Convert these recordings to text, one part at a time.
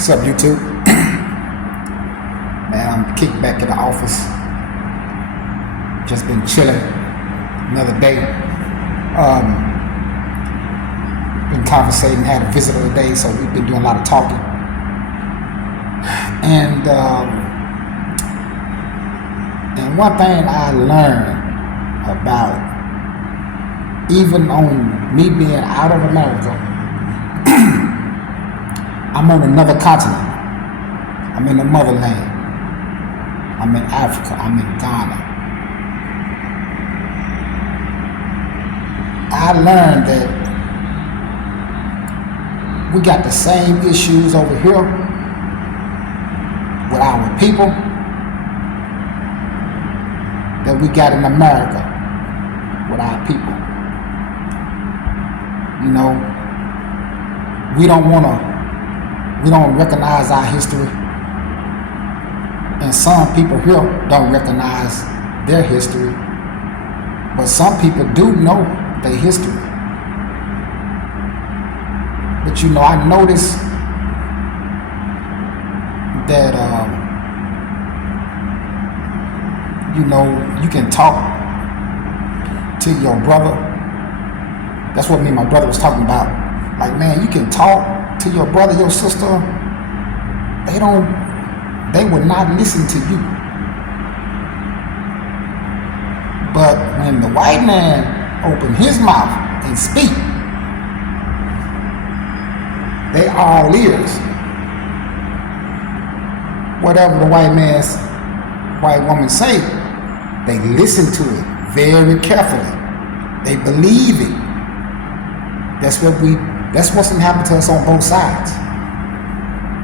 What's up, YouTube? Man, I'm kicked back in the office. Just been chilling. Another day. Been conversating, had a visitor today, so we've been doing a lot of talking. And one thing I learned about, even on me being out of America, I'm on another continent. I'm in the motherland. I'm in Africa. I'm in Ghana. I learned that we got the same issues over here with our people that we got in America with our people. You know, we don't recognize our history, and some people here don't recognize their history, but some people do know their history. But you know, I noticed that you know, you can talk to your brother. That's what me and my brother was talking about. Like, man, you can talk to your brother, your sister. They would not listen to you. But when the white man open his mouth and speak, they all ears. Whatever the white woman say, they listen to it very carefully. They believe it. That's what's gonna happen to us on both sides.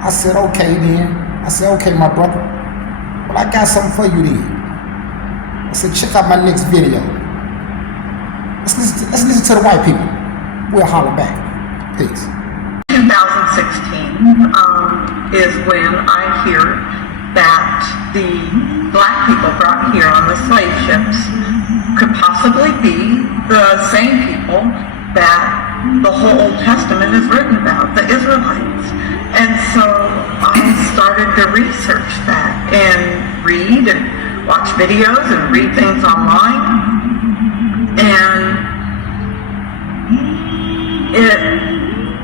I said, okay then. I said, okay, my brother. Well, I got something for you then. I said, check out my next video. Let's listen to the white people. We'll holler back. Peace. 2016 is when I hear that the black people brought here on the slave ships could possibly be the same people that the whole Old Testament is written about, the Israelites. And so I started to research that and read and watch videos and read things online. And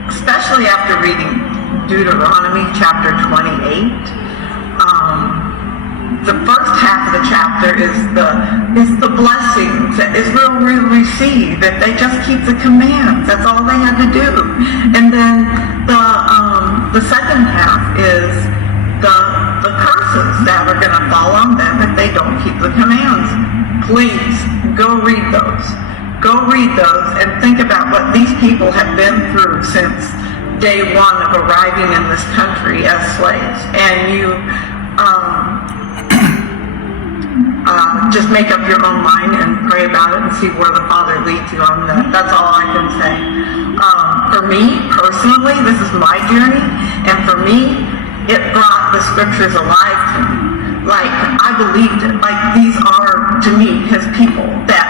especially after reading Deuteronomy chapter 28, the first half of the chapter is the blessings that Israel will receive if they just keep the commands. That's all they had to do. And then the second half is the curses that are going to fall on them if they don't keep the commands. Please go read those. Go read those and think about what these people have been through since day one of arriving in this country as slaves. And you just make up your own mind and pray about it and see where the Father leads you on that. That's all I can say. For me, personally, this is my journey, and for me, it brought the scriptures alive to me. Like, I believed it. Like, these are, to me, his people that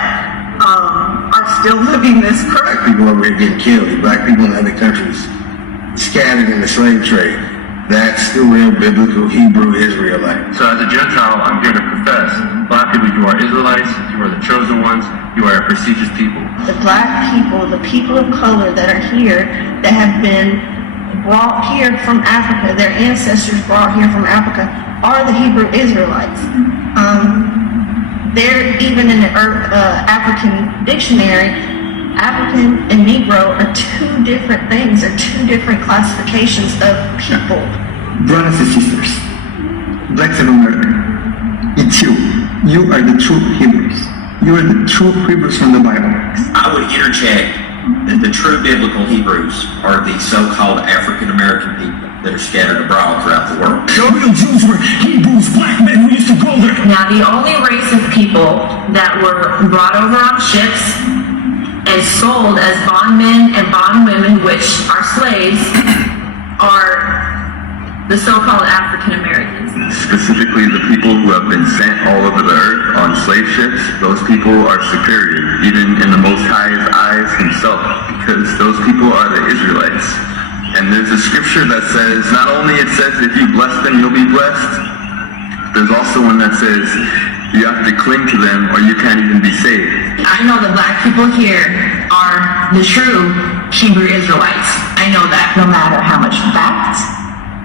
are still living this curse. Black people over here getting killed. Black people in other countries scattered in the slave trade. That's the real biblical Hebrew Israelite. So as a Gentile, I'm here to profess, black people, you are Israelites, you are the chosen ones, you are a prestigious people. The black people, the people of color that are here, that have been brought here from Africa, their ancestors brought here from Africa, are the Hebrew Israelites. They're even in the African dictionary, African and Negro are two different things, are two different classifications of people. Brothers and sisters, blacks of America, it's you. You are the true Hebrews. You are the true Hebrews from the Bible. I would interject that the true biblical Hebrews are the so-called African American people that are scattered abroad throughout the world. The real Jews were Hebrews, black men who used to go there. Now, the only race of people that were brought over on ships and sold as bondmen and bondwomen, which are slaves, are the so-called African Americans. Specifically, the people who have been sent all over the earth on slave ships, those people are superior, even in the Most High's eyes himself, because those people are the Israelites. And there's a scripture that says, not only it says if you bless them, you'll be blessed, there's also one that says you have to cling to them or you can't even be saved. I know the black people here are the true Hebrew Israelites. I know that. No matter how much fact,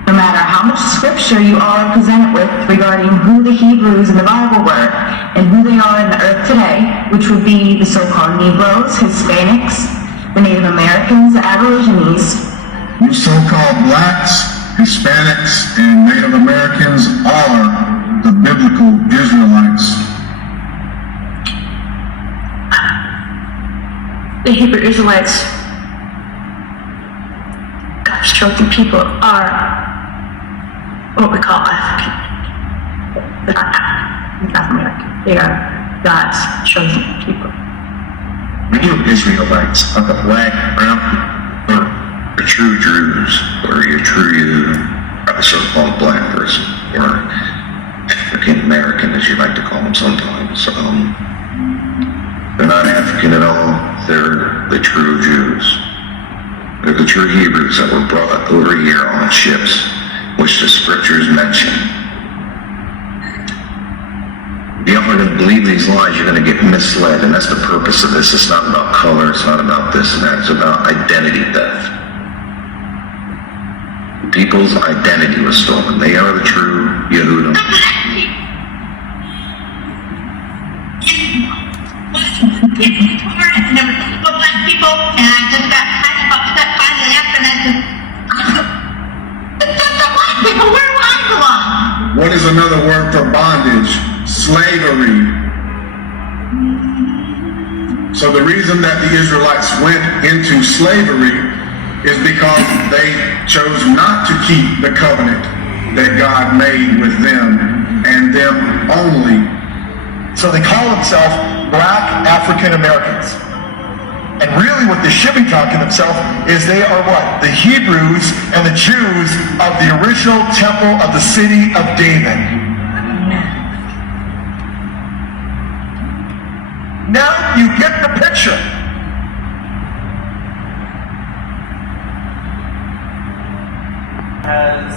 no matter how much scripture you all are presented with regarding who the Hebrews in the Bible were and who they are in the earth today, which would be the so-called Negroes, Hispanics, the Native Americans, the Aborigines. You so-called blacks, Hispanics, and Native Americans are the biblical Israelites. The Hebrew Israelites, God's chosen people, are what we call African. They're not African, South American. They are God's chosen people. When you Israelites are the black, brown people, or the true Jews, or your true so-called black person, or African American, as you like to call them sometimes. They're not African at all. They're the true Jews. They're the true Hebrews that were brought over here on ships, which the scriptures mention. If you are going to believe these lies, you're going to get misled, and that's the purpose of this. It's not about color, it's not about this and that, it's about identity theft. People's identity was stolen. They are the true Yehudim. Black people, and I just got kind of upset finally after that. It's just the black people, where do I belong? What is another word for bondage? Slavery. So the reason that the Israelites went into slavery is because they chose not to keep the covenant that God made with them and them only. So they call themselves Black African Americans. And really what they should be talking themselves is they are what? The Hebrews and the Jews of the original temple of the city of David. Now you get the picture. Has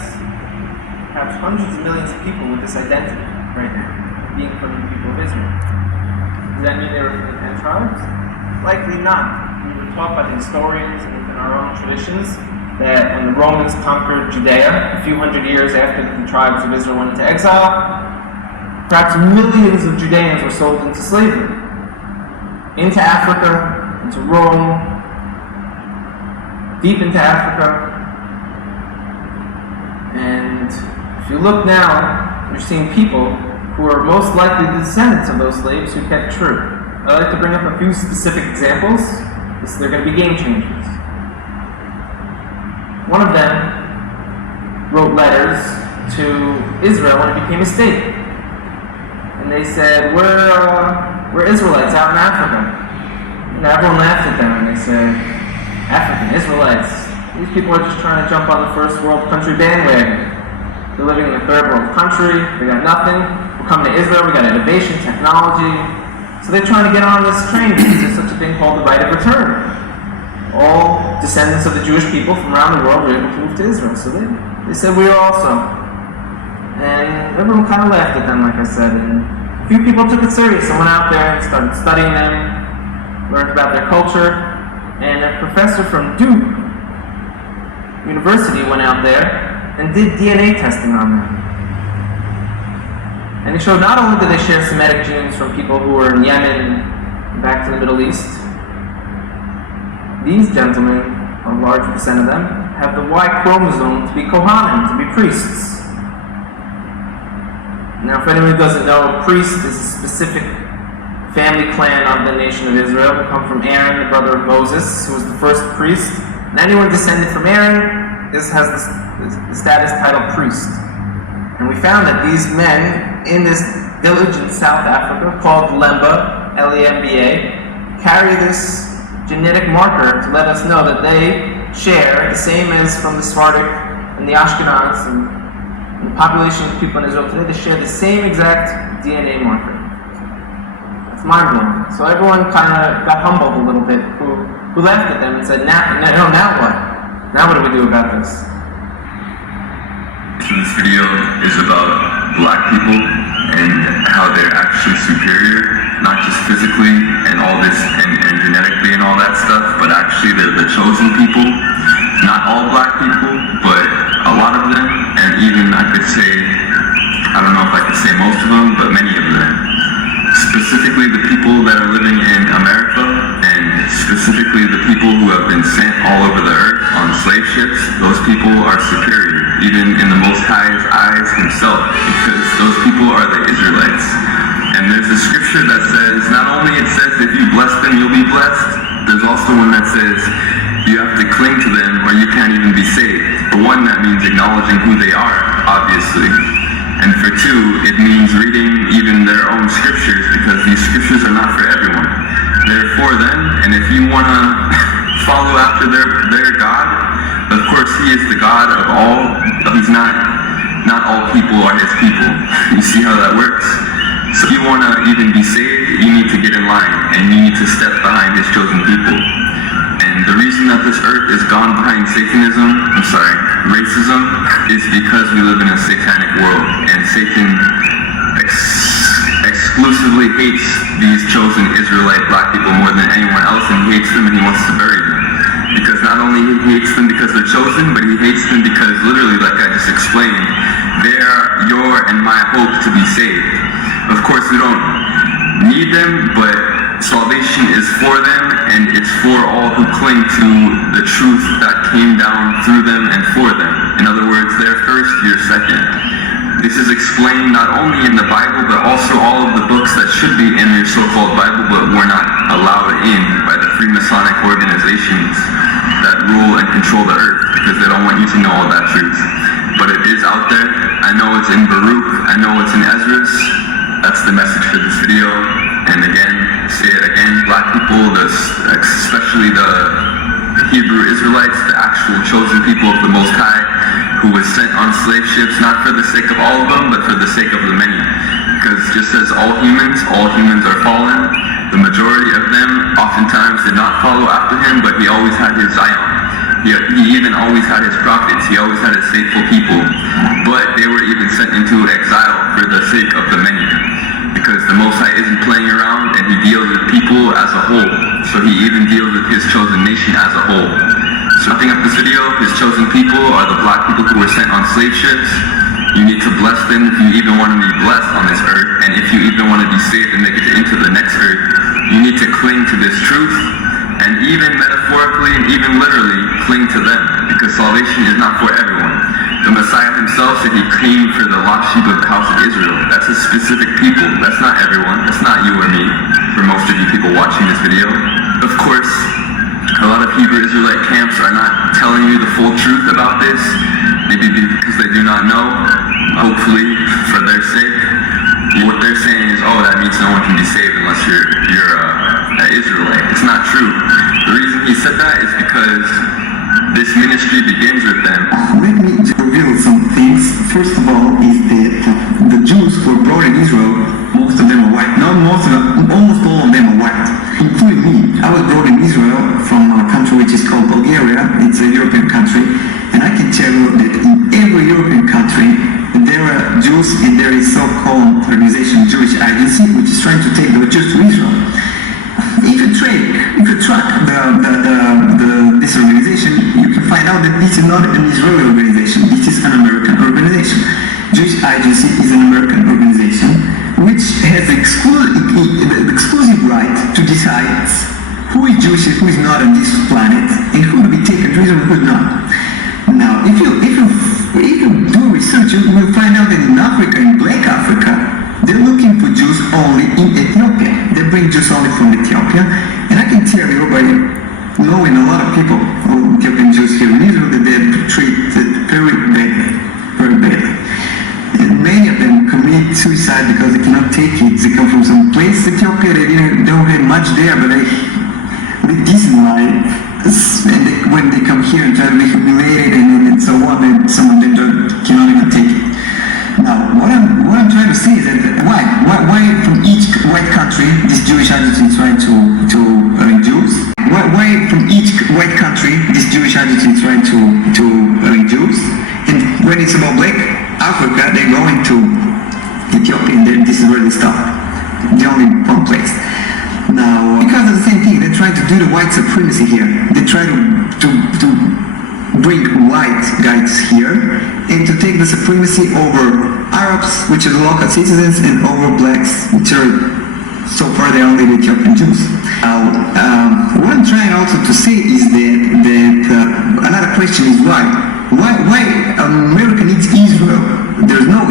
perhaps hundreds of millions of people with this identity right now, being from the people of Israel. Does that mean they were from the 10 tribes? Likely not. We were taught by the historians and within our own traditions that when the Romans conquered Judea, a few hundred years after the tribes of Israel went into exile, perhaps millions of Judeans were sold into slavery. Into Africa, into Rome, deep into Africa. And if you look now, you're seeing people who are most likely the descendants of those slaves who kept true. I'd like to bring up a few specific examples. They're going to be game changers. One of them wrote letters to Israel when it became a state. And they said, we're Israelites out in Africa. And everyone laughed at them and they said, African Israelites, these people are just trying to jump on the first world country bandwagon. They're living in a third world country, they got nothing. We're coming to Israel, we got innovation, technology. So they're trying to get on this train because there's such a thing called the right of return. All descendants of the Jewish people from around the world were able to move to Israel. So they said we are also. And everyone kind of laughed at them, like I said. And a few people took it serious and went out there and started studying them, learned about their culture. And a professor from Duke University went out there and did DNA testing on them. And it showed not only did they share Semitic genes from people who were in Yemen and back to the Middle East, these gentlemen, a large percent of them, have the Y chromosome to be Kohanim, to be priests. Now, if anyone doesn't know, a priest is a specific family clan of the nation of Israel. They come from Aaron, the brother of Moses, who was the first priest. And anyone descended from Aaron has the status title priest. And we found that these men in this village in South Africa called Lemba, L-E-M-B-A, carry this genetic marker to let us know that they share the same as from the Sephardic and the Ashkenaz and the population of people in Israel today. They share the same exact DNA marker. It's mind-blowing. So everyone kind of got humbled a little bit who laughed at them and said, now what? Now what do we do about this? So this video is about black people and how they're actually superior, not just physically and all this and genetically and all that stuff, but actually they're the chosen people. Not all black people, but a lot of them, and even I could say, I don't know if I could say most of them, but many of them. Specifically the people that are living in America, and specifically the people who have been sent all over the earth on slave ships, those people are superior, even in the Most High's eyes himself, because those people are the Israelites. And there's a scripture that says, not only it says if you bless them, you'll be blessed, there's also one that says you have to cling to them or you can't even be saved. For one, that means acknowledging who they are, obviously. And for two, it means reading even their own scriptures, because these scriptures are not for everyone. They're for them, and if you want to follow after their God, of course he is the God of all, but he's not all people are his people. You see how that works? So if you want to even be saved, you need to get in line, and you need to step behind his chosen people. And the reason that this earth is gone behind racism, is because we live in a satanic world, and Satan exclusively hates these chosen Israelite black people more than anyone else, and he hates them and he wants to bury them. Because not only he hates them because they're chosen, but he hates them because literally, like I just explained, they are your and my hope to be saved. Of course, we don't need them, but salvation is for them, and it's for all who cling to the truth that came down through them and for them. In other words, they're first, you're second. This is explained not only in the Bible, but also all of the books that should be in your so-called Bible, but were not allowed in by the Freemasonic organizations that rule and control the earth, because they don't want you to know all that truth. But it is out there. I know it's in Baruch. I know it's in Ezra's. That's the message for this video. And again, say it again, black people, especially the Hebrew Israelites, the actual chosen people of the Most High, who was sent on slave ships, not for the sake of all of them, but for the sake of the many. Because just as all humans are fallen, the majority of them oftentimes did not follow after him, but he always had his Zion. He even always had his prophets, he always had his faithful people, but they were even sent into exile for the sake of the many. Because the Most High isn't playing around, and he deals with people as a whole. So he even deals with his chosen nation as a whole. So wrapping up this video, his chosen people are the black people who were sent on slave ships. You need to bless them if you even want to be blessed on this earth. And if you even want to be saved and make it into the next earth, you need to cling to this truth. And even metaphorically and even literally cling to them. Because salvation is not for everyone. The Messiah himself said he came for the lost sheep of the house of Israel. That's a specific people. That's not everyone. That's not you or me. For most of you people watching this video. Of course, a lot of Hebrew Israelite camps are not telling you the full truth about this. Maybe because they do not know. Hopefully, for their sake. What they're saying is, oh, that means no one can be saved unless you're an Israelite. It's not true. The reason he said that is because this ministry begins with them. Let me reveal some things. First of all, is the Jews who were brought in Israel, most of them are white. Not most of them, almost all of them are white, including me. I was brought in Israel from a country which is called Bulgaria. It's a European country, and I can tell you that in every European country there are Jews, and there is so-called organization Jewish Agency, which is trying to take the Jews to Israel. If you track this organization, you can find out that this is not an Israeli organization. This is an American organization. Jewish Agency is an American organization which has the exclusive right to decide who is Jewish and who is not on this planet, and who will be taken to Israel and who is not. Now, if you do research, you will find out that in Africa, in Black Africa, they're looking for Jews only in Ethiopia. They bring Jews only from Ethiopia. And I can tell you by knowing a lot of people, Ethiopian Jews here in Israel, that they're treated very badly. Very badly. And many of them commit suicide because they cannot take it. They come from some place in Ethiopia, they don't have much there, but they live decent life. And when they come here and try to be humiliated and so on, and some of them cannot even take it. Now, what I'm trying to say is that why from each white country this Jewish agency is trying to Jews? Why from each white country this Jewish agency is trying to when it's about Black Africa, they're going to Ethiopia, and this is where they stop. The only one place. Now, because of the same thing, they're trying to do the white supremacy here. They try to bring white guys here and to take the supremacy over Arabs, which are the local citizens, and over blacks, which are so far they're only the Ethiopian Jews. What I'm trying also to say is that another question is why America needs Israel. There is no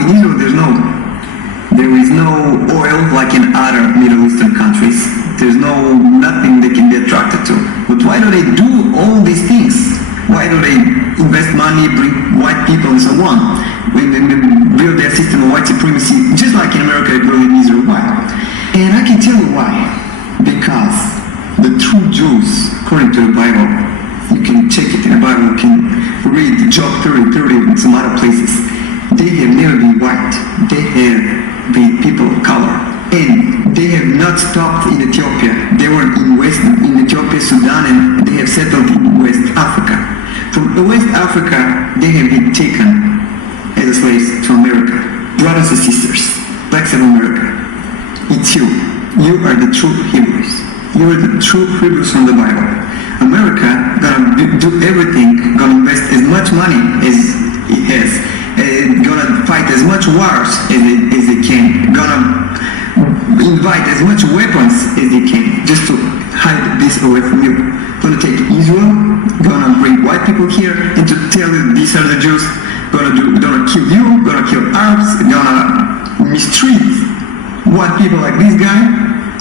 oil like in other Middle Eastern countries. There's nothing they can be attracted to. But why do they do all these things? Why do they invest money, bring white people and so on? When they build their system of white supremacy, just like in America, they build in Israel. Why? And I can tell you why. Because the true Jews, according to the Bible, you can check it in the Bible, you can read Job 30 and some other places. They have never been white. They have been people of color. And they have not stopped in Ethiopia. They were in Ethiopia, Sudan, and they have settled in West Africa. From West Africa, they have been taken as slaves to America. Brothers and sisters, blacks of America, it's you. You are the true Hebrews. You are the true Hebrews from the Bible. America gonna do everything, gonna invest as much money as it has, gonna fight as much wars as they can, gonna invite as much weapons as they can, just to hide this away from you. Gonna take Israel, gonna bring white people here, and to tell you these are the Jews, gonna kill you, gonna kill Arabs, gonna mistreat white people like this guy,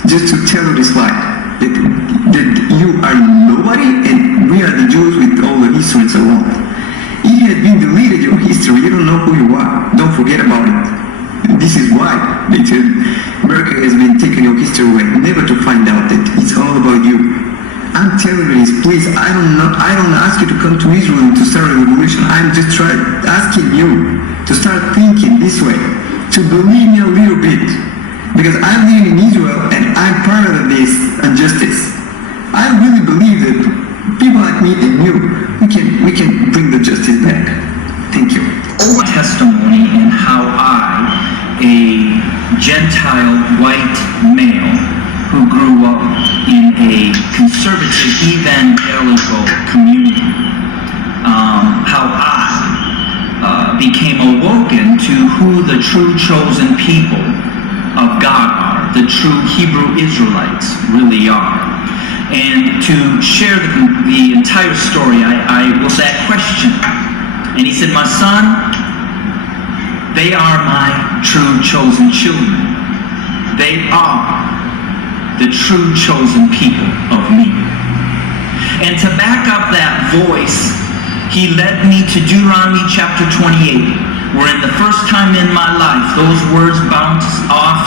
just to tell you this lie, that you are nobody and we are the Jews with all the history and so on. It has been deleted, your history, you don't know who you are, don't forget about it. This is why America has been taking your history away, never to find out that it's all about you. I'm telling you this, please, I don't ask you to come to Israel to start a revolution. I'm just asking you to start thinking this way, to believe me a little bit. Because I'm living in Israel and I'm part of this injustice. I really believe that people like me and you, we can bring the justice back. Thank you. Testimony in how I, a Gentile white male who grew up in a conservative evangelical community, how I became awoken to who the true chosen people of God are, the true Hebrew Israelites really are. And to share the entire story, I was that question. And he said, my son, they are my true chosen children. They are the true chosen people of me. And to back up that voice, he led me to Deuteronomy chapter 28, where in the first time in my life, those words bounced off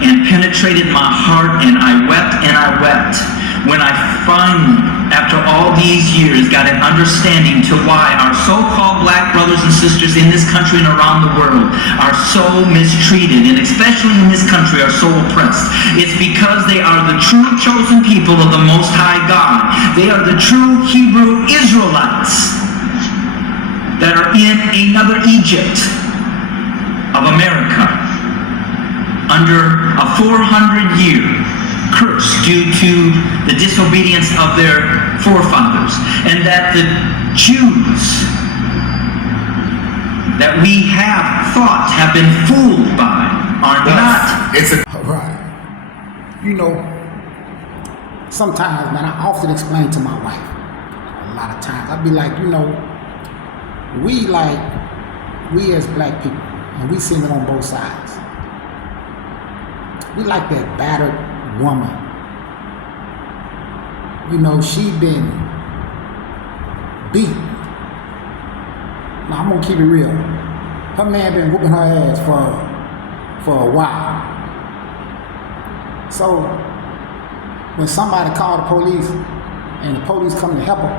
and penetrated my heart, and I wept when I finally, after all these years, got an understanding to why our so-called black brothers and sisters in this country and around the world are so mistreated, and especially in this country are so oppressed. It's because they are the true chosen people of the Most High God. They are the true Hebrew Israelites that are in another Egypt of America under a 400-year curse due to the disobedience of their forefathers, and that the Jews that we have thought have been fooled by are not. Right. You know, sometimes, man, I often explain to my wife, a lot of times, I'd be like, you know, we as black people, and we seen it on both sides, we like that battered woman. You know, she been beat. Now, I'm gonna keep it real. Her man been whooping her ass for a while. So when somebody called the police and the police come to help her,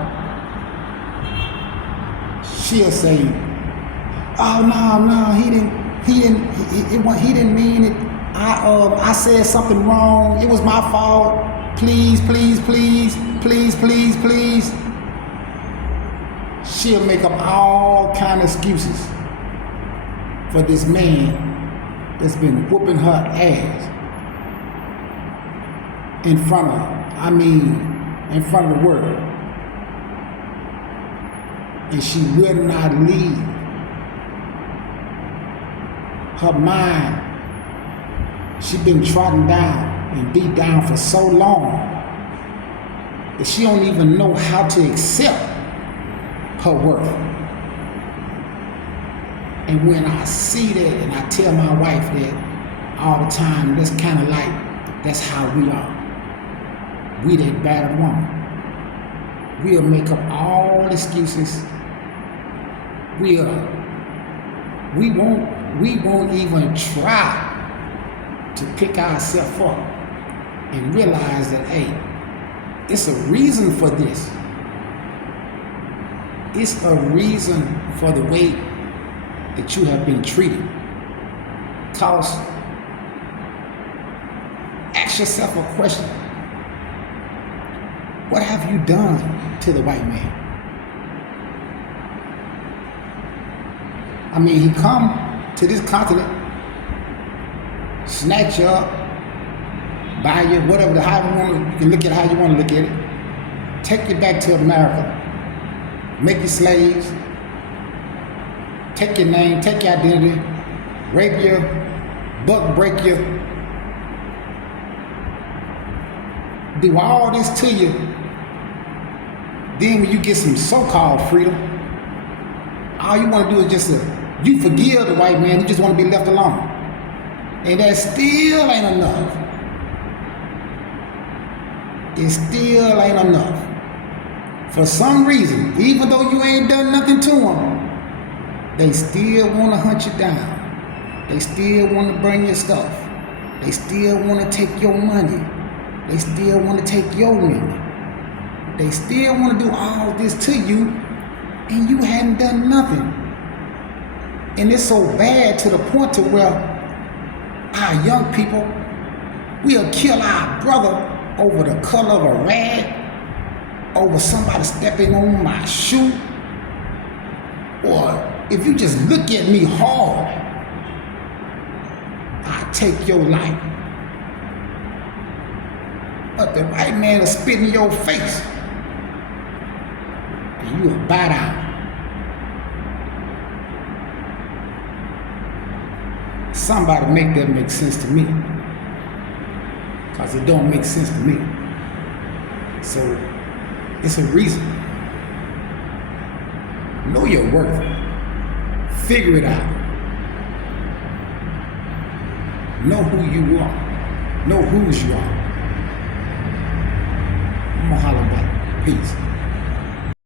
she'll say, "Oh no, he didn't mean it. I said something wrong. It was my fault. Please. She'll make up all kind of excuses for this man that's been whooping her ass in front of the world. And she will not leave. Her mind, she been trodden down and beat down for so long that she don't even know how to accept her worth. And when I see that, and I tell my wife that all the time, that's kind of like, that's how we are. We that battered woman. We'll make up all excuses. We won't even try to pick ourselves up and realize that, hey, it's a reason for this. It's a reason for the way that you have been treated. Cause ask yourself a question. What have you done to the white man? I mean, he come to this continent, snatch you up, buy you, whatever, you can look at it how you want to look at it, take you back to America, make you slaves, take your name, take your identity, rape you, buck break you, do all this to you. Then when you get some so-called freedom, all you want to do is just you forgive the white man, you just want to be left alone. And that still ain't enough. It still ain't enough. For some reason, even though you ain't done nothing to them, they still want to hunt you down. They still want to bring your stuff. They still want to take your money. They still want to take your women. They still want to do all this to you, and you hadn't done nothing. And it's so bad to the point to where our young people, we'll kill our brother over the color of a rag, over somebody stepping on my shoe, or if you just look at me hard, I'll take your life. But the white man will spit in your face, and you will bow down. Somebody make that make sense to me, because it don't make sense to me. So it's a reason. Know your worth. Figure it out. Know who you are. Know whose you are. I'm gonna holler back. Peace.